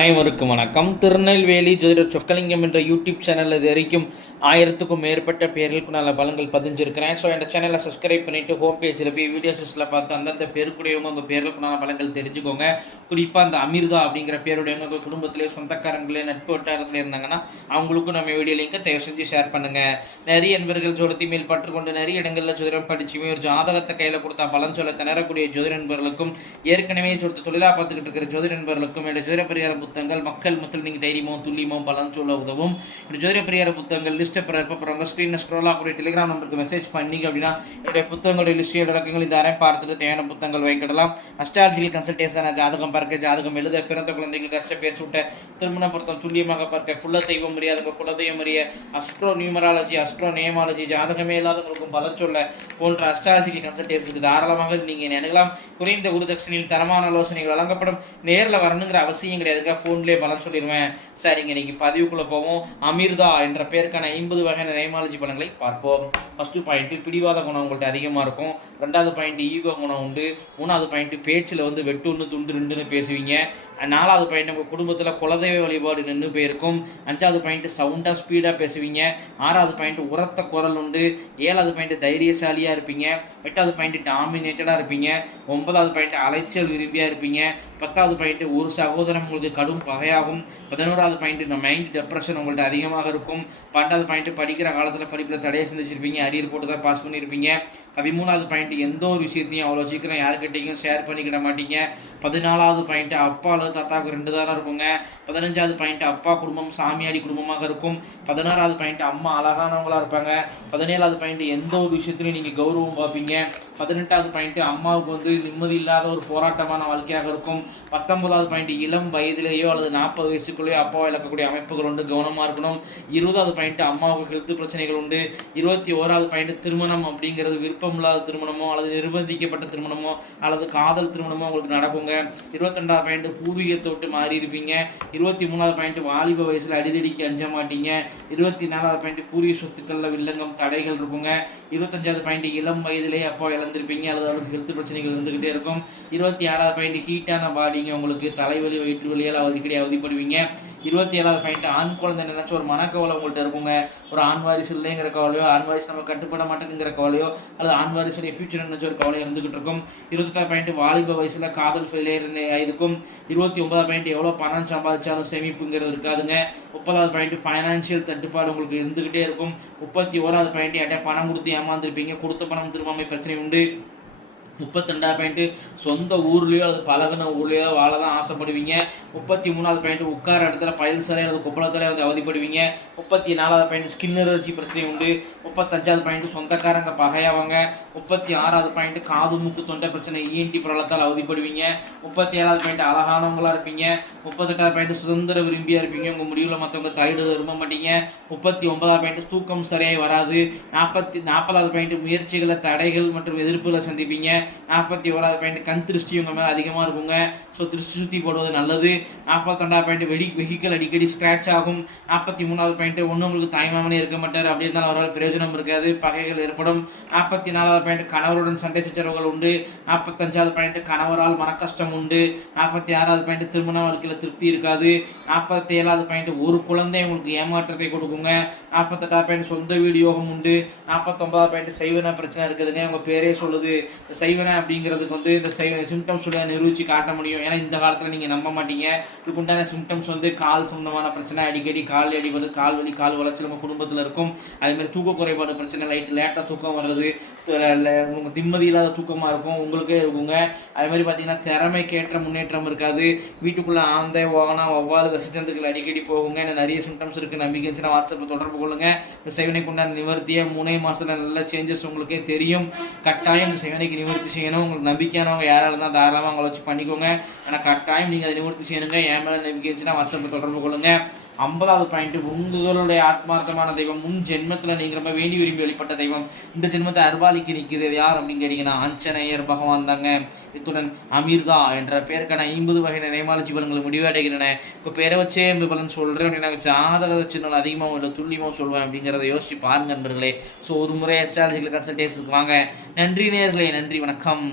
அனைவருக்கும் வணக்கம். திருநெல்வேலி ஜோதிடர் சொக்கலிங்கம் என்ற யூடியூப் சேனல் இது வரைக்கும் ஆயிரத்துக்கும் மேற்பட்ட பேர்களுக்கு நல்ல பலங்கள் பதிஞ்சிருக்கிறேன். ஸோ இந்த சேனலை சப்ஸ்கிரைப் பண்ணிவிட்டு ஹோம் பேஜில் போய் வீடியோஸில் பார்த்து அந்தந்த பேருக்குடையவங்க உங்கள் பேர்களுக்கு நல்ல பலங்கள் தெரிஞ்சுக்கோங்க. குறிப்பாக அந்த அமிர்தா அப்படிங்கிற பேருடையவங்க உங்கள் குடும்பத்திலே சொந்தக்காரங்களே நட்பு வட்டாரத்தில் இருந்தாங்கன்னா அவங்களுக்கும் நம்ம வீடியோ லிங்கை தயவு செஞ்சு ஷேர் பண்ணுங்கள் நிறைய நண்பர்கள் ஜோடத்தி மேல் பற்றுக்கொண்டு நிறைய இடங்களில் ஜோதிடம் படிச்சுமே ஒரு ஜாதகத்தை கையில் கொடுத்தா பலன் சொல்ல திணறக்கூடிய ஜோதி நண்பர்களுக்கும் ஏற்கனவே சொல்லிட்டு தொழிலாக பார்த்துக்கிட்டு இருக்கிற ஜோதி நண்பர்களுக்கும் என்னுடைய ஜோதிட பரிகார புத்தகங்கள் மக்கள் மத்தியில் நீங்கள் தைரியமோ துல்லியமோ பலன் சொல்ல உதவும். இப்படி ஜோதிட பிரியார புத்தகங்கள் லிஸ்ட்டை பிறப்ப போகிறவங்க ஸ்க்ரீனில் ஸ்க்ரோல் ஆகக்கூடிய டெலிகிராம் நம்பருக்கு மெசேஜ் பண்ணீங்க அப்படின்னா என்னுடைய புத்தகங்களுடைய லிஸ்ட் விளக்கங்கள் இந்த அரை பார்த்துட்டு தேவையான புத்தகங்கள் வாங்கிக்கிடலாம். அஸ்ட்ராலஜிக்கல் கன்சல்டேஷன் ஜாதகம் பார்க்க ஜாதகம் எழுத பிறந்த குழந்தைகள் கஷ்ட பேர் சுட்ட திருமண பொருத்தம் துல்லியமாக பார்க்க குல தெய்வம் அறியாதவங்க குலதெய்வம் அறிய அஸ்ட்ரோ நியூமராலஜி அஸ்ட்ரோ நேமாலஜி ஜாதகமே இல்லாதவங்களுக்கும் பலன் சொல்ல போன்ற அஸ்ட்ராலஜிக்கல் கன்சல்டேஷனுக்கு தாராளமாக நீங்கள் நினைக்கலாம் குறைந்த குருதட்சணையில் தரமான ஆலோசனைகள் வழங்கப்படும். நேரில் வரணுங்கிற அவசியம் கிடையாது. ஃபோன்லேயே பலன் சொல்லிடுவேன். சரிங்க இன்னைக்கு பதிவுக்குள்ளே போவோம். அமிர்தா என்ற பேருக்கான ஐம்பது வகையான நெய்மாலஜி பலன்களை பார்ப்போம். ஃபஸ்ட்டு பாயிண்ட்டு பிடிவாத குணம் உங்கள்கிட்ட அதிகமாக இருக்கும். ரெண்டாவது பாயிண்ட் ஈகோ குணம் உண்டு. மூணாவது பாயிண்ட்டு பேச்சில் வந்து வெட்டு ஒன்று துண்டு ரெண்டுன்னு பேசுவீங்க. நாலாவது பாயிண்ட் உங்கள் குடும்பத்தில் குலதெய்வ வழிபாடு நின்று போயிருக்கும். அஞ்சாவது பாயிண்ட்டு சவுண்டாக ஸ்பீடாக பேசுவீங்க. ஆறாவது பாயிண்ட் உரத்த குரல் உண்டு. ஏழாவது பாயிண்ட் தைரியசாலியாக இருப்பீங்க. எட்டாவது பாயிண்ட் டாமினேட்டடாக இருப்பீங்க. ஒன்பதாவது பாயிண்ட் அலைச்சல் விரும்பியாக இருப்பீங்க. பத்தாவது பாயிண்ட் ஒரு சகோதரம் உங்களுக்கு கடும் பகையாகும். பதினோராவது பாயிண்ட் இந்த மைண்ட் டெப்ரெஷன் உங்கள்கிட்ட அதிகமாக இருக்கும். பன்னெண்டாவது பாயிண்ட் படிக்கிற காலத்தில் படிப்பில் தடையை செஞ்சுருப்பீங்க அரியர் போட்டு தான் பாஸ் பண்ணியிருப்பீங்க பதிமூணாவது பாயிண்ட் எந்த ஒரு விஷயத்தையும் அவ்வளோ சீக்கிரம் யாருக்கிட்டையும் ஷேர் பண்ணிக்கிட மாட்டீங்க. பதினாலாவது பாயிண்ட்டு அப்பா அல்லது தாத்தாவுக்கு ரெண்டு தானே இருக்குங்க பதினஞ்சாவது பாயிண்ட் அப்பா குடும்பம் சாமியாடி குடும்பமாக இருக்கும். பதினாறாவது பாயிண்ட் அம்மா அழகானவங்களா இருப்பாங்க. பதினேழாவது பாயிண்ட் எந்த ஒரு விஷயத்துலையும் நீங்கள் கௌரவம் பார்ப்பீங்க. பதினெட்டாவது பாயிண்ட் அம்மாவுக்கு வந்து நிம்மதி இல்லாத ஒரு போராட்டமான வாழ்க்கையாக இருக்கும். பத்தொன்பதாவது பாயிண்ட் இளம் வயதிலேயோ அல்லது நாற்பது வயசுக்குள்ளேயோ அப்பாவை இழக்கக்கூடிய அமைப்புகள் உண்டு கவனமாக இருக்கணும். இருபதாவது பாயிண்ட் அம்மாவுக்கு ஹெல்த் பிரச்சனைகள் உண்டு. இருபத்தி ஓராவது பாயிண்ட் திருமணம் அப்படிங்கிறது விருப்பம் இல்லாத திருமணமோ அல்லது நிர்பந்திக்கப்பட்ட திருமணமோ அல்லது காதல் திருமணமோ உங்களுக்கு நடக்கும் இருபத்தி இருபத்தெண்டாவது பாயிண்ட் பூர்வீகத்தை விட்டு மாறி இருப்பீங்க இருபத்தி மூணாவது பாயிண்ட் வாலிப வயசில் அடிதடிக்கு அஞ்ச மாட்டீங்க. இருபத்தி நாலாவது பாயிண்ட் பூர்வீக சொத்துக்களில் வில்லங்கம் தடைகள் இருக்குங்க. இருபத்தஞ்சாவது பாயிண்ட் இளம் வயதிலே அப்பா இழந்திருப்பீங்க. அல்லது அவருக்கு ஹெல்த் பிரச்சனைகள் இருந்துகிட்டே இருக்கும். இருபத்தி ஆறாவது பாயிண்ட் ஹீட்டான பாடிங்க உங்களுக்கு தலைவலி வயிற்று வலியால் அடிக்கடி அவதிப்படுவீங்க. இருபத்தி ஏழாவது பாயிண்ட் ஆண் குழந்தை நினைச்ச ஒரு மனக்கவலை உங்கள்கிட்ட இருக்குங்க. ஒரு ஆண் வாரிசு இல்லைங்கிற கவலையோ ஆண் வாரிசு நம்ம கட்டுப்பட மாட்டேங்கிற கவலையோ அல்லது ஆண் வாரிசுடைய ஃபியூச்சர் நினைச்ச ஒரு கவலையோ இருந்துகிட்டு இருக்கும். இருபத்தெட்டாவது பாயிண்ட் வாலிப வயசில் காதல் ஃபெயிலியர் இருக்கும் இருபத்தி ஒன்பதாவது பாயிண்ட் எவ்வளோ பணம் சம்பாதிச்சாலும் சேமிப்புங்கிறது இருக்காதுங்க. முப்பதாவது பாயிண்ட் ஃபைனான்சியல் தட்டுப்பாடு உங்களுக்கு இருந்துகிட்டே இருக்கும். முப்பத்தி ஓராவது பாயிண்ட் யார்ட்டே பணம் கொடுத்து ஏமாந்துருப்பீங்க. கொடுத்த பணம் திரும்பாமை பிரச்சனை உண்டு. முப்பத்தி ரெண்டாவது பாயிண்ட்டு சொந்த ஊர்லேயோ அல்லது பழகின ஊர்லேயோ வாழ தான் ஆசைப்படுவீங்க. முப்பத்தி மூணாவது பாயிண்ட் உட்கார இடத்துல பயில் சிலை அல்லது குப்பளத்தில் வந்து அவதிப்படுவீங்க. முப்பத்தி நாலாவது பாயிண்ட் ஸ்கின் அலர்ஜி பிரச்சனை உண்டு. முப்பத்தஞ்சாவது பாயிண்ட் சொந்தக்காரங்க பகையாவாங்க. முப்பத்தி ஆறாவது பாயிண்ட் காது மூக்கு தொண்டை பிரச்சனை இஎன்டி பிரலத்தால் அவதிப்படுவீங்க. முப்பத்தி ஏழாவது பாயிண்ட் அழகானவங்களா இருப்பீங்க. முப்பத்தெட்டாவது பாயிண்ட் சுதந்திர விரும்பியா இருப்பீங்க. உங்கள் முடிவில் மற்றவங்க தலையிட விரும்ப மாட்டீங்க. முப்பத்தி ஒன்பதாவது பாயிண்ட் தூக்கம் சரியாய் வராது. நாற்பத்தி நாற்பதாவது பாயிண்ட் முயற்சிகளை தடைகள் மற்றும் எதிர்ப்புகளை சந்திப்பீங்க. நாற்பத்தி ஓராவது பாயிண்ட் கண் திருஷ்டி உங்கள் மேலே அதிகமாக இருக்குங்க. ஸோ திருஷ்டி சுற்றி போடுவது நல்லது. நாற்பத்தொண்டாவது பாயிண்ட் வெடி வெஹிக்கல் அடிக்கடி ஸ்க்ராட்ச் ஆகும். நாற்பத்தி மூணாவது பாயிண்ட் ஒன்றும் உங்களுக்கு தாய்மாமனே இருக்க மாட்டார். அப்படி இருந்தாலும் அவரால் பிரயோஜனம் இருக்காது. பகைகள் ஏற்படும். நாற்பத்தி நாலாவது பாயிண்ட் கணவருடன் சண்டை சச்சரவுகள் உண்டு. நாற்பத்தஞ்சாவது பாயிண்ட் கணவரால் மனக்கஷ்டம் உண்டு. நாற்பத்தி ஆறாவது பாயிண்ட் திருமண வாழ்க்கையில் திருப்தி இருக்காது. நாற்பத்தி ஏழாவது பாயிண்ட் ஒரு குழந்தை உங்களுக்கு ஏமாற்றத்தை கொடுக்குங்க. நாற்பத்தெட்டாவது பாயிண்ட் சொந்த வீடு யோகம் உண்டு. நாற்பத்தொன்பதாவது பாயிண்ட் சைவன பிரச்சனை இருக்குதுங்க. உங்கள் பேரே சொல்லுது. சைவ செய்வன அப்படிங்கிறதுக்கு வந்து இந்த சிம்டம்ஸ் உடைய நிரூபிச்சு காட்ட முடியும். ஏன்னா இந்த காலத்தில் நீங்கள் நம்ப மாட்டீங்க. இதுக்கு உண்டான சிம்டம்ஸ் வந்து கால் சம்பந்தமான பிரச்சனை அடிக்கடி கால் அடிவது கால் வலி கால் வளர்ச்சி நம்ம குடும்பத்தில் இருக்கும். அதேமாதிரி தூக்க குறைபாடு பிரச்சனை லைட் லேட்டாக தூக்கம் வர்றது உங்கள் திம்மதி இல்லாத தூக்கமாக இருக்கும். உங்களுக்கே இருக்குங்க அது மாதிரி பார்த்தீங்கன்னா திறமைக்கேற்ற முன்னேற்றம் இருக்காது. வீட்டுக்குள்ளே ஆந்தை ஓகனா ஒவ்வாறு வசிச்சந்துக்கள் அடிக்கடி போகுங்க. என்ன நிறைய சிம்டம்ஸ் இருக்குது நம்பிக்கை இருந்துச்சுன்னா வாட்ஸ்அப்பில் தொடர்பு கொள்ளுங்கள் இந்த செய்வனைக்கு உண்டான நிவர்த்தியை மூணே மாதத்தில் நல்ல சேஞ்சஸ் உங்களுக்கே தெரியும். கட்டாயம் இந்த செய்வனைக்கு நிவர்த்தி செய்யணும். உங்களுக்கு நம்பிக்கையானவங்க யாராக இருந்தால் தாராளமாக அவங்கள வச்சு பண்ணிக்கோங்க. ஆனால் கட்டாயம் நீங்கள் அதை நிவர்த்தி செய்யணுங்க. என் மேலே நம்பிக்கை இருந்துச்சுன்னா வாட்ஸ்அப்பில் தொடர்பு கொள்ளுங்கள் ஐம்பதாவது பாயிண்ட் உங்களுடைய ஆத்மார்த்தமான தெய்வம் முன் ஜென்மத்தில் நீங்கள் ரொம்ப வேண்டி விரும்பி வெளிப்பட்ட தெய்வம். இந்த ஜென்மத்தை அர்வாலிக்கு நிற்கிறது யார் அப்படின்னு கேட்டிங்கன்னா ஆஞ்சநேயர் பகவான் தாங்க. இத்துடன் அமீர்தா என்ற பெயருக்கான ஐம்பது வகை நேமாலஜி பலன்கள் முடிவடைகின்றன. இப்போ பேரை வச்சே இந்த பலன் சொல்கிறேன் அப்படின்னா ஜாதக வச்சு அதிகமாக இல்லை துல்லியமாக சொல்வேன் அப்படிங்கிறத யோசிச்சு பாருங்க நண்பர்களே. ஸோ ஒரு முறை அஸ்ட்ராலஜிக்கல் கன்சல்டேஷனுக்கு வாங்க. நன்றி நேர்களே நன்றி வணக்கம்.